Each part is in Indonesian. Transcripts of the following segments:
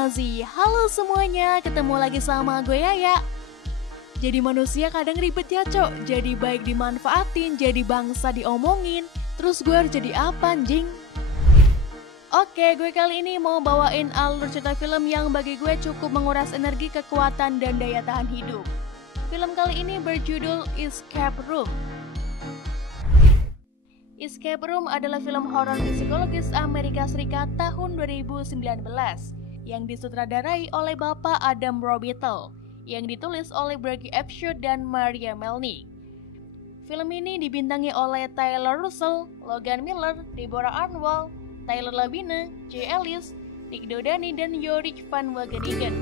Nazi. Halo semuanya, ketemu lagi sama gue Yaya. Jadi manusia kadang ribet ya cok. Jadi baik dimanfaatin, jadi bangsa diomongin. Terus gue harus jadi apa anjing? Oke, gue kali ini mau bawain alur cerita film yang bagi gue cukup menguras energi, kekuatan, dan daya tahan hidup. Film kali ini berjudul Escape Room. Escape Room adalah film horor psikologis Amerika Serikat tahun 2019 yang disutradarai oleh Bapak Adam Robitel, yang ditulis oleh Bragi Epshot dan Maria Melnick. Film ini dibintangi oleh Taylor Russell, Logan Miller, Deborah Arnwell, Tyler Labine, Jay Ellis, Nick Dodani, dan Jorik van Wageningen.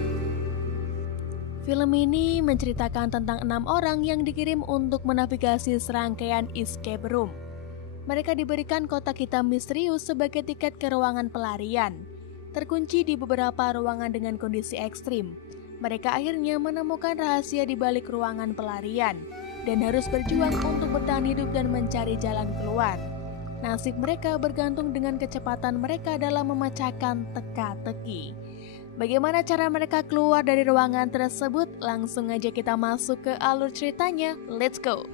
Film ini menceritakan tentang 6 orang yang dikirim untuk menavigasi serangkaian escape room. Mereka diberikan kotak hitam misterius sebagai tiket ke ruangan pelarian. Terkunci di beberapa ruangan dengan kondisi ekstrim. Mereka akhirnya menemukan rahasia di balik ruangan pelarian dan harus berjuang untuk bertahan hidup dan mencari jalan keluar. Nasib mereka bergantung dengan kecepatan mereka dalam memecahkan teka-teki. Bagaimana cara mereka keluar dari ruangan tersebut? Langsung aja kita masuk ke alur ceritanya. Let's go!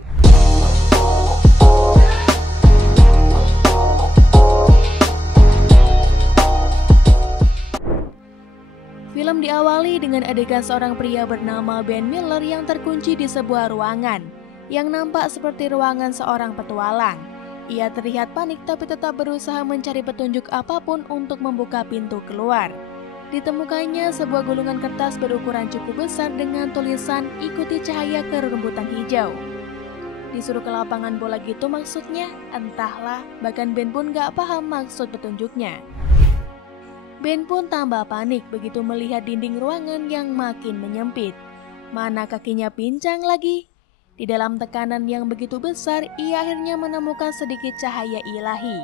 Film diawali dengan adegan seorang pria bernama Ben Miller yang terkunci di sebuah ruangan yang nampak seperti ruangan seorang petualang. Ia terlihat panik tapi tetap berusaha mencari petunjuk apapun untuk membuka pintu keluar. Ditemukannya sebuah gulungan kertas berukuran cukup besar dengan tulisan "Ikuti cahaya ke rumputan hijau". Disuruh ke lapangan bola gitu maksudnya? Entahlah, bahkan Ben pun gak paham maksud petunjuknya. Ben pun tambah panik begitu melihat dinding ruangan yang makin menyempit. Mana kakinya pincang lagi? Di dalam tekanan yang begitu besar, ia akhirnya menemukan sedikit cahaya ilahi.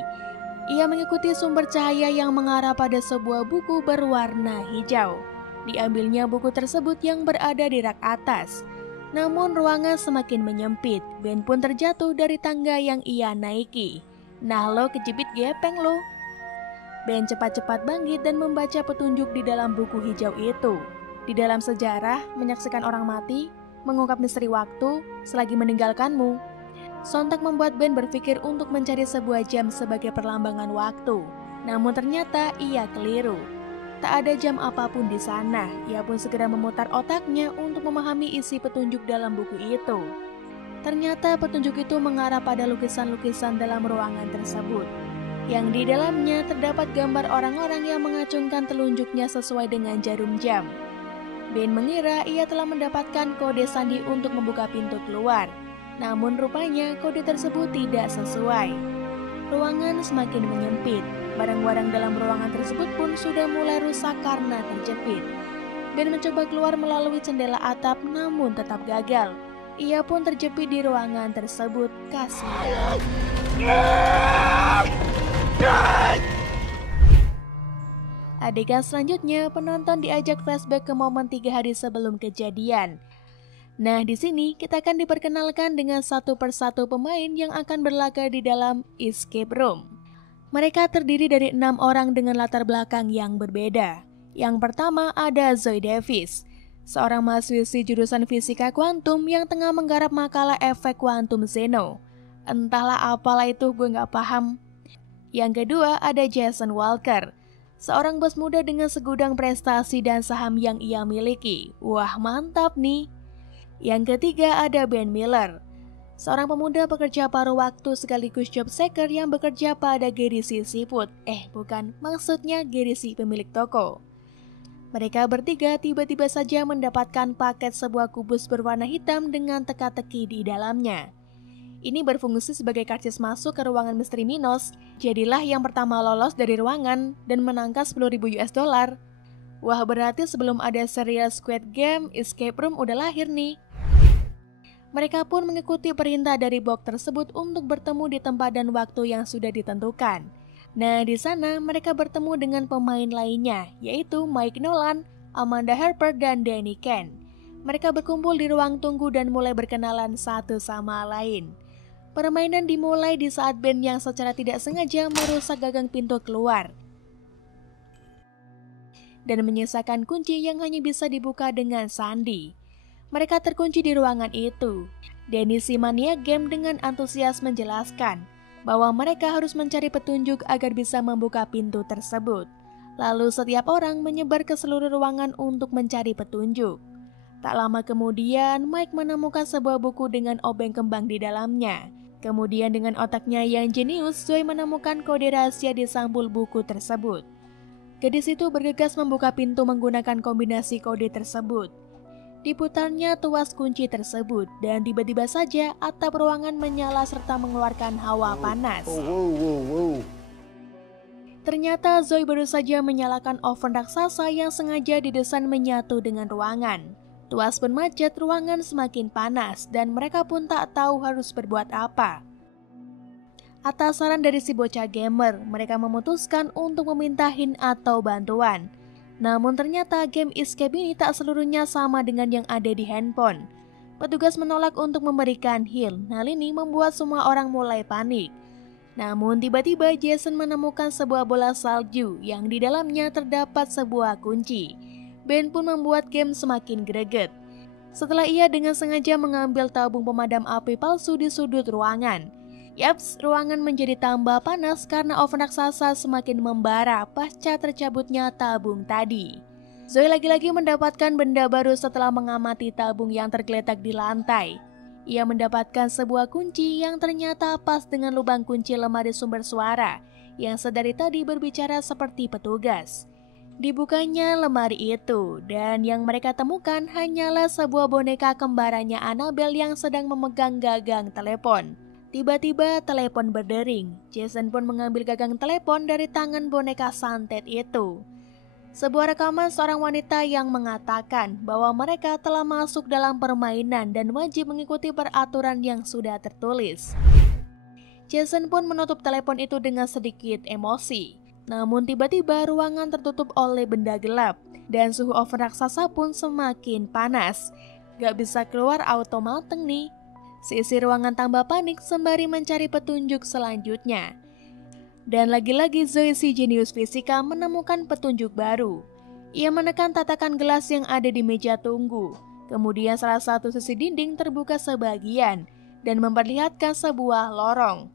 Ia mengikuti sumber cahaya yang mengarah pada sebuah buku berwarna hijau. Diambilnya buku tersebut yang berada di rak atas. Namun ruangan semakin menyempit. Ben pun terjatuh dari tangga yang ia naiki. Nah lo kejepit gepeng lo. Ben cepat-cepat bangkit dan membaca petunjuk di dalam buku hijau itu. Di dalam sejarah, menyaksikan orang mati, mengungkap misteri waktu, selagi meninggalkanmu. Sontak membuat Ben berpikir untuk mencari sebuah jam sebagai perlambangan waktu. Namun ternyata ia keliru. Tak ada jam apapun di sana. Ia pun segera memutar otaknya untuk memahami isi petunjuk dalam buku itu. Ternyata petunjuk itu mengarah pada lukisan-lukisan dalam ruangan tersebut. Yang di dalamnya terdapat gambar orang-orang yang mengacungkan telunjuknya sesuai dengan jarum jam. Ben mengira ia telah mendapatkan kode sandi untuk membuka pintu keluar. Namun rupanya kode tersebut tidak sesuai. Ruangan semakin menyempit. Barang-barang dalam ruangan tersebut pun sudah mulai rusak karena terjepit. Ben mencoba keluar melalui jendela atap namun tetap gagal. Ia pun terjepit di ruangan tersebut. Kasihan. Adegan selanjutnya, penonton diajak flashback ke momen 3 hari sebelum kejadian. Nah, di sini kita akan diperkenalkan dengan satu persatu pemain yang akan berlaga di dalam escape room. Mereka terdiri dari 6 orang dengan latar belakang yang berbeda. Yang pertama ada Zoe Davis, seorang mahasiswi jurusan fisika kuantum yang tengah menggarap makalah efek kuantum Zeno. Entahlah apalah itu, gue gak paham. Yang kedua ada Jason Walker, seorang bos muda dengan segudang prestasi dan saham yang ia miliki. Wah, mantap nih. Yang ketiga ada Ben Miller, seorang pemuda pekerja paruh waktu sekaligus job seeker yang bekerja pada Gerisi Seafood. Bukan, maksudnya Gerisi pemilik toko. Mereka bertiga tiba-tiba saja mendapatkan paket sebuah kubus berwarna hitam dengan teka-teki di dalamnya. Ini berfungsi sebagai karcis masuk ke ruangan misteri Minos. Jadilah yang pertama lolos dari ruangan dan menangkap 10.000 US dollar. Wah, berarti sebelum ada serial Squid Game, Escape Room udah lahir nih. Mereka pun mengikuti perintah dari Bob tersebut untuk bertemu di tempat dan waktu yang sudah ditentukan. Nah, di sana mereka bertemu dengan pemain lainnya, yaitu Mike Nolan, Amanda Harper, dan Danny Ken. Mereka berkumpul di ruang tunggu dan mulai berkenalan satu sama lain. Permainan dimulai di saat Ben yang secara tidak sengaja merusak gagang pintu keluar. dan menyisakan kunci yang hanya bisa dibuka dengan sandi. Mereka terkunci di ruangan itu. Denny si maniak game dengan antusias menjelaskan bahwa mereka harus mencari petunjuk agar bisa membuka pintu tersebut. Lalu setiap orang menyebar ke seluruh ruangan untuk mencari petunjuk. Tak lama kemudian, Mike menemukan sebuah buku dengan obeng kembang di dalamnya. Kemudian dengan otaknya yang jenius, Zoe menemukan kode rahasia di sampul buku tersebut. Gadis itu bergegas membuka pintu menggunakan kombinasi kode tersebut. Diputarnya tuas kunci tersebut dan tiba-tiba saja atap ruangan menyala serta mengeluarkan hawa panas. Ternyata Zoe baru saja menyalakan oven raksasa yang sengaja didesain menyatu dengan ruangan. Tuas pun macet, ruangan semakin panas dan mereka pun tak tahu harus berbuat apa. Atas saran dari si bocah gamer, mereka memutuskan untuk meminta hint atau bantuan. Namun ternyata game escape ini tak seluruhnya sama dengan yang ada di handphone. Petugas menolak untuk memberikan hint. Hal ini membuat semua orang mulai panik. Namun tiba-tiba Jason menemukan sebuah bola salju yang di dalamnya terdapat sebuah kunci. Ben pun membuat game semakin greget. Setelah ia dengan sengaja mengambil tabung pemadam api palsu di sudut ruangan. Yaps, ruangan menjadi tambah panas karena oven raksasa semakin membara pasca tercabutnya tabung tadi. Zoe lagi-lagi mendapatkan benda baru setelah mengamati tabung yang tergeletak di lantai. Ia mendapatkan sebuah kunci yang ternyata pas dengan lubang kunci lemari sumber suara yang sedari tadi berbicara seperti petugas. Dibukanya lemari itu, dan yang mereka temukan hanyalah sebuah boneka kembarannya Annabelle yang sedang memegang gagang telepon. Tiba-tiba telepon berdering. Jason pun mengambil gagang telepon dari tangan boneka santet itu. Sebuah rekaman seorang wanita yang mengatakan bahwa mereka telah masuk dalam permainan dan wajib mengikuti peraturan yang sudah tertulis. Jason pun menutup telepon itu dengan sedikit emosi. Namun tiba-tiba ruangan tertutup oleh benda gelap dan suhu oven raksasa pun semakin panas. Gak bisa keluar auto mateng nih. Seisi ruangan tambah panik sembari mencari petunjuk selanjutnya. Dan lagi-lagi Zoe si jenius fisika menemukan petunjuk baru. Ia menekan tatakan gelas yang ada di meja tunggu. Kemudian salah satu sisi dinding terbuka sebagian dan memperlihatkan sebuah lorong.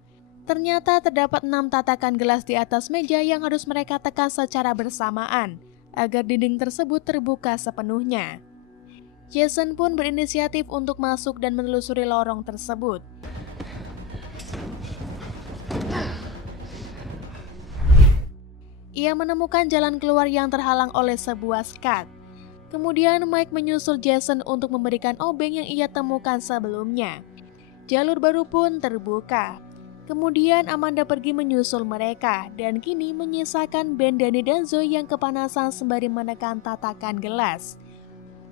Ternyata terdapat 6 tatakan gelas di atas meja yang harus mereka tekan secara bersamaan agar dinding tersebut terbuka sepenuhnya. Jason pun berinisiatif untuk masuk dan menelusuri lorong tersebut. Ia menemukan jalan keluar yang terhalang oleh sebuah skat. Kemudian Mike menyusul Jason untuk memberikan obeng yang ia temukan sebelumnya. Jalur baru pun terbuka. Kemudian Amanda pergi menyusul mereka dan kini menyisakan Ben, Danny, dan Zoe yang kepanasan sembari menekan tatakan gelas.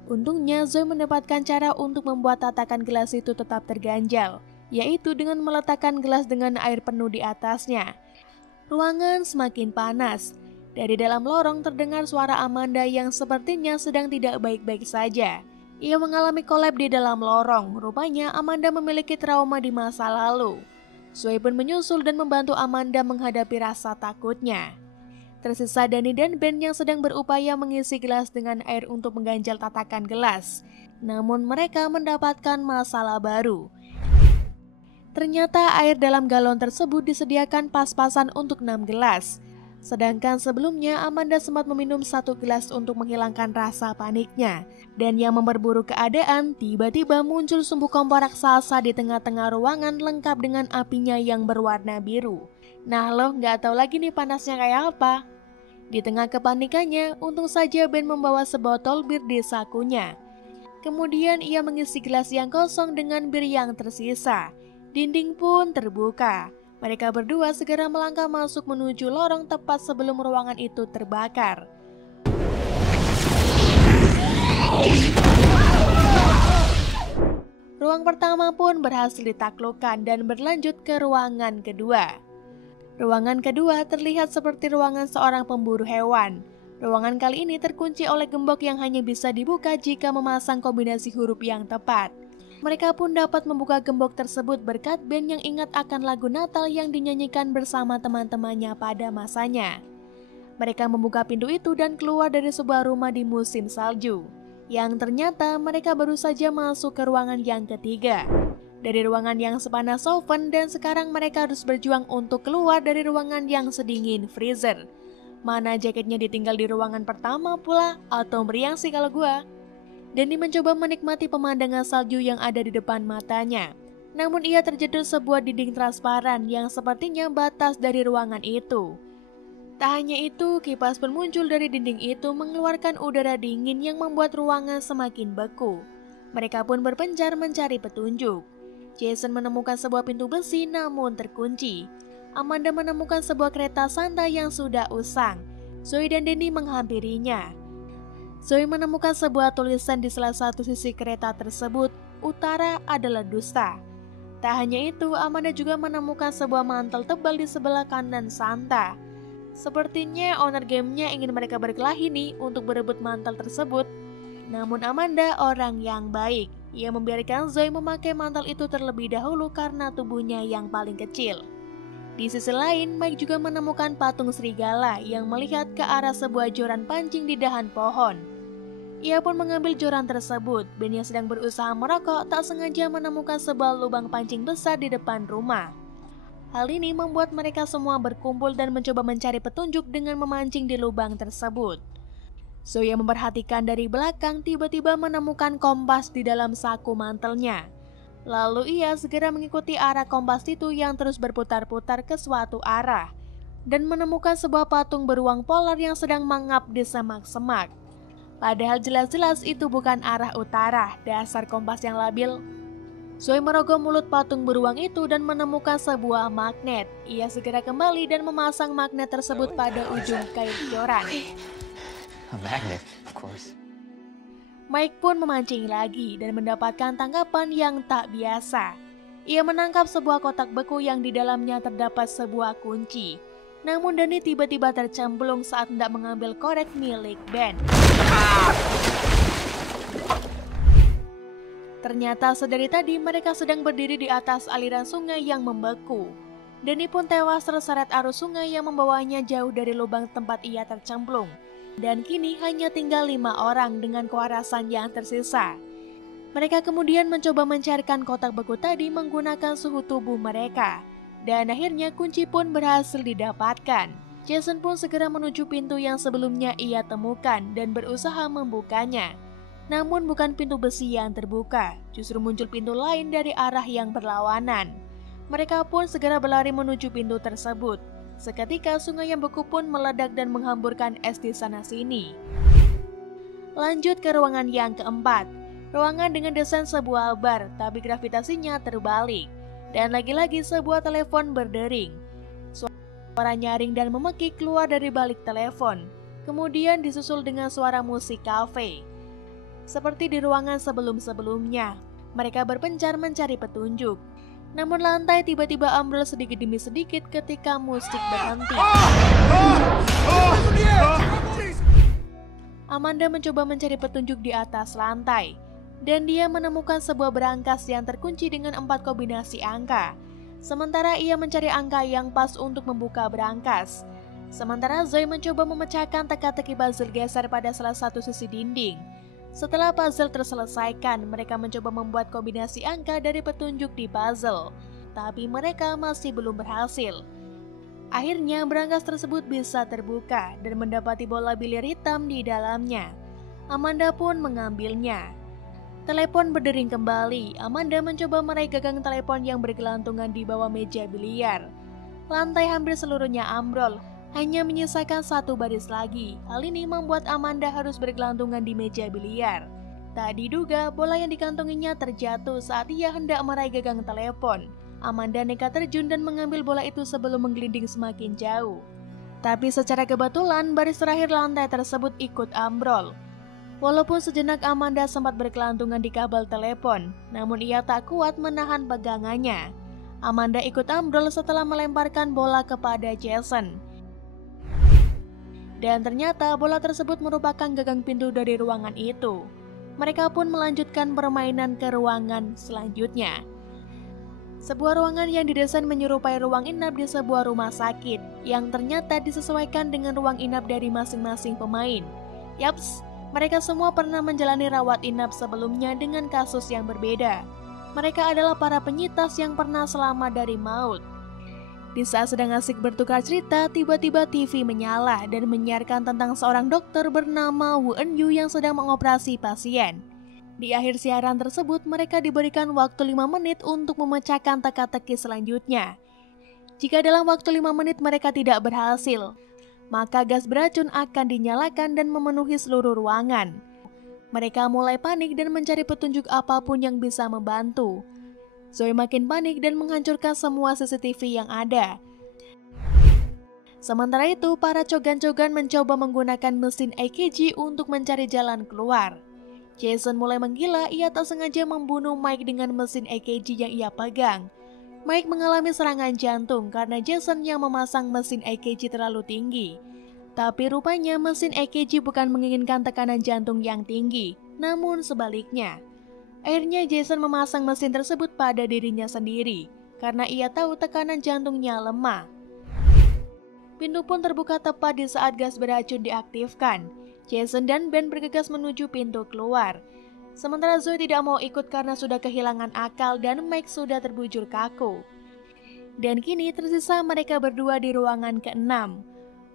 Untungnya Zoe mendapatkan cara untuk membuat tatakan gelas itu tetap terganjal, yaitu dengan meletakkan gelas dengan air penuh di atasnya. Ruangan semakin panas. Dari dalam lorong terdengar suara Amanda yang sepertinya sedang tidak baik-baik saja. Ia mengalami kolap di dalam lorong. Rupanya Amanda memiliki trauma di masa lalu. Zoe pun menyusul dan membantu Amanda menghadapi rasa takutnya. Tersisa Danny dan Ben yang sedang berupaya mengisi gelas dengan air untuk mengganjal tatakan gelas. Namun mereka mendapatkan masalah baru. Ternyata air dalam galon tersebut disediakan pas-pasan untuk 6 gelas. Sedangkan sebelumnya Amanda sempat meminum 1 gelas untuk menghilangkan rasa paniknya. Dan yang memperburuk keadaan, tiba-tiba muncul sumbu kompor raksasa di tengah-tengah ruangan lengkap dengan apinya yang berwarna biru. Nah lo nggak tahu lagi nih panasnya kayak apa. Di tengah kepanikannya, untung saja Ben membawa sebotol bir di sakunya. Kemudian ia mengisi gelas yang kosong dengan bir yang tersisa. Dinding pun terbuka. Mereka berdua segera melangkah masuk menuju lorong tepat sebelum ruangan itu terbakar. Ruang pertama pun berhasil ditaklukkan dan berlanjut ke ruangan kedua. Ruangan kedua terlihat seperti ruangan seorang pemburu hewan. Ruangan kali ini terkunci oleh gembok yang hanya bisa dibuka jika memasang kombinasi huruf yang tepat. Mereka pun dapat membuka gembok tersebut berkat Ben yang ingat akan lagu Natal yang dinyanyikan bersama teman-temannya pada masanya. Mereka membuka pintu itu dan keluar dari sebuah rumah di musim salju. Yang ternyata mereka baru saja masuk ke ruangan yang ketiga. Dari ruangan yang sepanas oven dan sekarang mereka harus berjuang untuk keluar dari ruangan yang sedingin freezer. Mana jaketnya ditinggal di ruangan pertama pula, atau meriang sih kalau gua. Danny mencoba menikmati pemandangan salju yang ada di depan matanya. Namun ia terjedot sebuah dinding transparan yang sepertinya batas dari ruangan itu. Tak hanya itu, kipas pun muncul dari dinding itu mengeluarkan udara dingin yang membuat ruangan semakin beku. Mereka pun berpencar mencari petunjuk. Jason menemukan sebuah pintu besi namun terkunci. Amanda menemukan sebuah kereta santai yang sudah usang. Zoe dan Danny menghampirinya. Zoe menemukan sebuah tulisan di salah satu sisi kereta tersebut, "Utara adalah dusta." Tak hanya itu, Amanda juga menemukan sebuah mantel tebal di sebelah kanan Santa. Sepertinya owner gamenya ingin mereka berkelahi nih untuk berebut mantel tersebut. Namun Amanda orang yang baik. Ia membiarkan Zoe memakai mantel itu terlebih dahulu karena tubuhnya yang paling kecil. Di sisi lain, Mike juga menemukan patung serigala yang melihat ke arah sebuah joran pancing di dahan pohon. Ia pun mengambil joran tersebut. Ben yang sedang berusaha merokok tak sengaja menemukan sebuah lubang pancing besar di depan rumah. Hal ini membuat mereka semua berkumpul dan mencoba mencari petunjuk dengan memancing di lubang tersebut. Zoe yang memperhatikan dari belakang tiba-tiba menemukan kompas di dalam saku mantelnya. Lalu ia segera mengikuti arah kompas itu yang terus berputar-putar ke suatu arah dan menemukan sebuah patung beruang polar yang sedang mengap di semak-semak. Padahal jelas-jelas itu bukan arah utara, dasar kompas yang labil. Zoe merogoh mulut patung beruang itu dan menemukan sebuah magnet. Ia segera kembali dan memasang magnet tersebut pada ujung kain joran. A magnet, of course. Mike pun memancing lagi dan mendapatkan tangkapan yang tak biasa. Ia menangkap sebuah kotak beku yang di dalamnya terdapat sebuah kunci. Namun Danny tiba-tiba tercemplung saat hendak mengambil korek milik Ben. Ternyata sedari tadi mereka sedang berdiri di atas aliran sungai yang membeku. Danny pun tewas terseret arus sungai yang membawanya jauh dari lubang tempat ia tercemplung. Dan kini hanya tinggal 5 orang dengan kewarasan yang tersisa. Mereka kemudian mencoba mencairkan kotak beku tadi menggunakan suhu tubuh mereka. Dan akhirnya kunci pun berhasil didapatkan. Jason pun segera menuju pintu yang sebelumnya ia temukan dan berusaha membukanya. Namun bukan pintu besi yang terbuka, justru muncul pintu lain dari arah yang berlawanan. Mereka pun segera berlari menuju pintu tersebut. Seketika sungai yang beku pun meledak dan menghamburkan es di sana-sini. Lanjut ke ruangan yang keempat. Ruangan dengan desain sebuah bar, tapi gravitasinya terbalik. Dan lagi-lagi sebuah telepon berdering. Suara nyaring dan memekik keluar dari balik telepon. Kemudian disusul dengan suara musik kafe. Seperti di ruangan sebelum-sebelumnya, mereka berpencar mencari petunjuk. Namun lantai tiba-tiba ambrol sedikit demi sedikit ketika musik berhenti. Amanda mencoba mencari petunjuk di atas lantai, dan dia menemukan sebuah berangkas yang terkunci dengan 4 kombinasi angka. Sementara ia mencari angka yang pas untuk membuka berangkas. Sementara Zoe mencoba memecahkan teka-teki puzzle geser pada salah satu sisi dinding. Setelah puzzle terselesaikan, mereka mencoba membuat kombinasi angka dari petunjuk di puzzle. Tapi mereka masih belum berhasil. Akhirnya berangkas tersebut bisa terbuka dan mendapati bola biliar hitam di dalamnya. Amanda pun mengambilnya. Telepon berdering kembali. Amanda mencoba meraih gagang telepon yang bergelantungan di bawah meja biliar. Lantai hampir seluruhnya ambrol. Hanya menyisakan 1 baris lagi. Hal ini membuat Amanda harus bergelantungan di meja biliar. Tak diduga, bola yang dikantonginya terjatuh saat ia hendak meraih gagang telepon. Amanda nekat terjun dan mengambil bola itu sebelum menggelinding semakin jauh. Tapi secara kebetulan, baris terakhir lantai tersebut ikut ambrol. Walaupun sejenak Amanda sempat bergelantungan di kabel telepon, namun ia tak kuat menahan pegangannya. Amanda ikut ambrol setelah melemparkan bola kepada Jason. Dan ternyata bola tersebut merupakan gagang pintu dari ruangan itu. Mereka pun melanjutkan permainan ke ruangan selanjutnya. Sebuah ruangan yang didesain menyerupai ruang inap di sebuah rumah sakit, yang ternyata disesuaikan dengan ruang inap dari masing-masing pemain. Yaps, mereka semua pernah menjalani rawat inap sebelumnya dengan kasus yang berbeda. Mereka adalah para penyintas yang pernah selamat dari maut. Di saat sedang asik bertukar cerita, tiba-tiba TV menyala dan menyiarkan tentang seorang dokter bernama Woo Eun-yu yang sedang mengoperasi pasien. Di akhir siaran tersebut, mereka diberikan waktu 5 menit untuk memecahkan teka-teki selanjutnya. Jika dalam waktu 5 menit mereka tidak berhasil, maka gas beracun akan dinyalakan dan memenuhi seluruh ruangan. Mereka mulai panik dan mencari petunjuk apapun yang bisa membantu. Zoe makin panik dan menghancurkan semua CCTV yang ada. Sementara itu, para cogan-cogan mencoba menggunakan mesin EKG untuk mencari jalan keluar. Jason mulai menggila, ia tak sengaja membunuh Mike dengan mesin EKG yang ia pegang. Mike mengalami serangan jantung karena Jason yang memasang mesin EKG terlalu tinggi. Tapi rupanya mesin EKG bukan menginginkan tekanan jantung yang tinggi, namun sebaliknya. Akhirnya Jason memasang mesin tersebut pada dirinya sendiri, karena ia tahu tekanan jantungnya lemah. Pintu pun terbuka tepat di saat gas beracun diaktifkan. Jason dan Ben bergegas menuju pintu keluar. Sementara Zoe tidak mau ikut karena sudah kehilangan akal dan Mike sudah terbujur kaku. Dan kini tersisa mereka berdua di ruangan ke-6.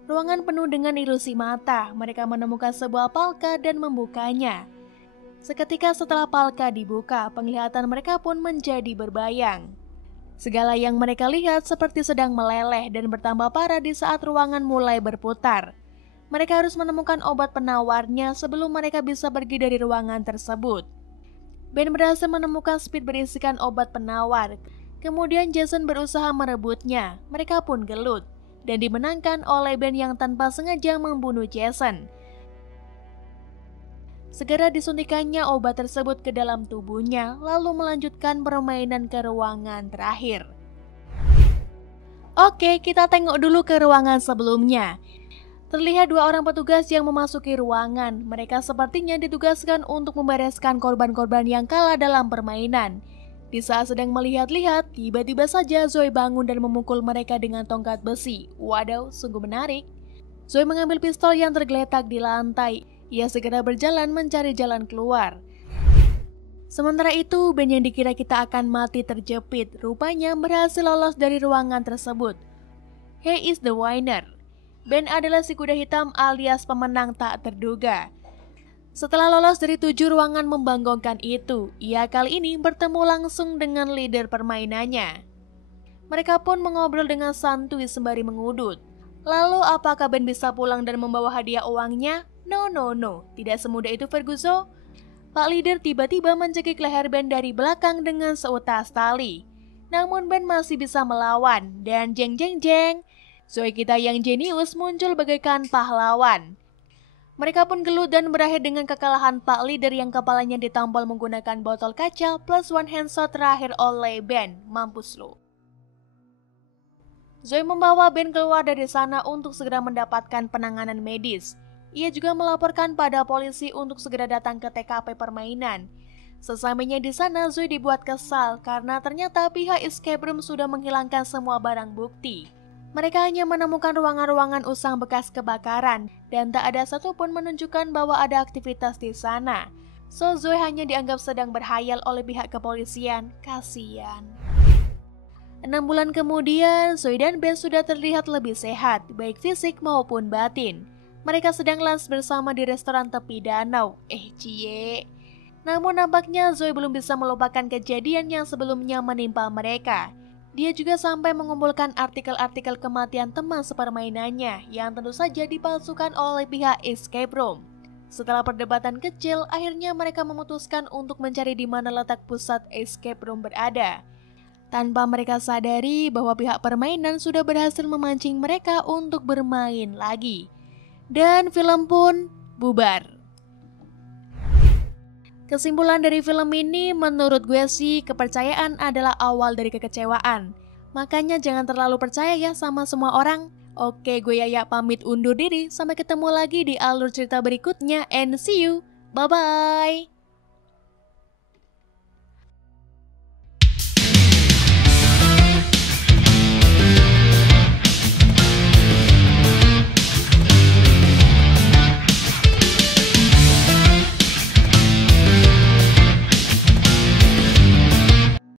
Ruangan penuh dengan ilusi mata. Mereka menemukan sebuah palka dan membukanya. Seketika setelah palka dibuka, penglihatan mereka pun menjadi berbayang. Segala yang mereka lihat seperti sedang meleleh dan bertambah parah di saat ruangan mulai berputar. Mereka harus menemukan obat penawarnya sebelum mereka bisa pergi dari ruangan tersebut. Ben berhasil menemukan speed berisikan obat penawar. Kemudian Jason berusaha merebutnya. Mereka pun gelut dan dimenangkan oleh Ben yang tanpa sengaja membunuh Jason. Segera disuntikannya obat tersebut ke dalam tubuhnya, lalu melanjutkan permainan ke ruangan terakhir. Oke, kita tengok dulu ke ruangan sebelumnya. Terlihat 2 orang petugas yang memasuki ruangan. Mereka sepertinya ditugaskan untuk membereskan korban-korban yang kalah dalam permainan. Di saat sedang melihat-lihat, tiba-tiba saja Zoe bangun dan memukul mereka dengan tongkat besi. Wadaw, sungguh menarik. Zoe mengambil pistol yang tergeletak di lantai. Ia segera berjalan mencari jalan keluar. Sementara itu, Ben yang dikira kita akan mati terjepit, rupanya berhasil lolos dari ruangan tersebut. He is the winner. Ben adalah si kuda hitam alias pemenang tak terduga. Setelah lolos dari 7 ruangan membanggakan itu, ia kali ini bertemu langsung dengan leader permainannya. Mereka pun mengobrol dengan santuy sembari mengudut. Lalu apakah Ben bisa pulang dan membawa hadiah uangnya? No, tidak semudah itu Ferguson. Pak leader tiba-tiba mencekik leher Ben dari belakang dengan seutas tali. Namun Ben masih bisa melawan dan jeng, Zoe kita yang jenius muncul bagaikan pahlawan. Mereka pun gelut dan berakhir dengan kekalahan Pak leader yang kepalanya ditampol menggunakan botol kaca plus one handshot terakhir oleh Ben. Mampus lu. Zoe membawa Ben keluar dari sana untuk segera mendapatkan penanganan medis. Ia juga melaporkan pada polisi untuk segera datang ke TKP permainan. Sesampainya di sana, Zoe dibuat kesal karena ternyata pihak escape room sudah menghilangkan semua barang bukti. Mereka hanya menemukan ruangan-ruangan usang bekas kebakaran dan tak ada satupun menunjukkan bahwa ada aktivitas di sana. So Zoe hanya dianggap sedang berhayal oleh pihak kepolisian. Kasian. 6 bulan kemudian, Zoe dan Ben sudah terlihat lebih sehat, baik fisik maupun batin. Mereka sedang lunch bersama di restoran tepi danau. Cie. Namun nampaknya Zoe belum bisa melupakan kejadian yang sebelumnya menimpa mereka. Dia juga sampai mengumpulkan artikel-artikel kematian teman sepermainannya yang tentu saja dipalsukan oleh pihak escape room. Setelah perdebatan kecil, akhirnya mereka memutuskan untuk mencari di mana letak pusat escape room berada. Tanpa mereka sadari bahwa pihak permainan sudah berhasil memancing mereka untuk bermain lagi. Dan film pun bubar. Kesimpulan dari film ini, menurut gue sih, kepercayaan adalah awal dari kekecewaan. Makanya jangan terlalu percaya ya sama semua orang. Oke, gue Yaya pamit undur diri. Sampai ketemu lagi di alur cerita berikutnya and see you. Bye-bye.